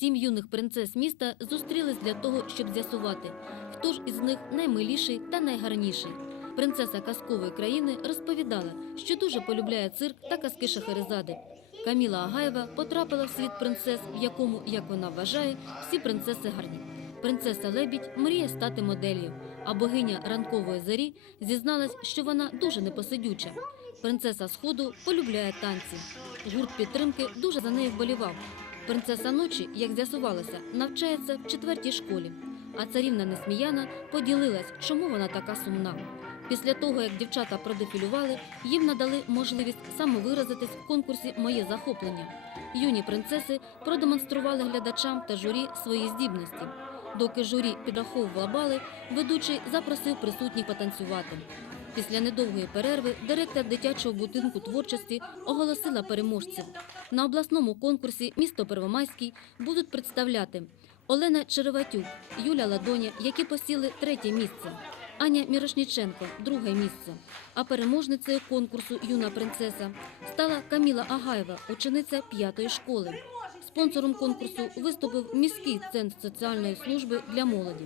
Сім юних принцес міста зустрілись для того, щоб з'ясувати, хто ж із них наймиліший та найгарніший. Принцеса казкової країни розповідала, що дуже полюбляє цирк та казки Шахерезади. Каміла Агаєва потрапила в світ принцес, в якому, як вона вважає, всі принцеси гарні. Принцеса Лебідь мріє стати моделлю, а богиня ранкової зорі зізналась, що вона дуже непосидюча. Принцеса Сходу полюбляє танці. Гурт підтримки дуже за нею вболівав. Принцеса ночі, як з'ясувалося, навчається в четвертій школі. А царівна Несміяна поділилась, чому вона така сумна. Після того, як дівчата продефілювали, їм надали можливість самовиразитись в конкурсі Моє захоплення. Юні принцеси продемонстрували глядачам та журі свої здібності. Доки журі підраховувала бали, ведучий запросив присутніх потанцювати. Після недовгої перерви директор дитячого будинку творчості оголосила переможців. На обласному конкурсі місто Первомайський будуть представляти Олена Череватюк, Юля Ладоня, які посіли третє місце, Аня Мірошніченко друге місце. А переможницею конкурсу Юна принцеса стала Каміла Агаєва, учениця п'ятої школи. Спонсором конкурсу виступив міський центр соціальної служби для молоді.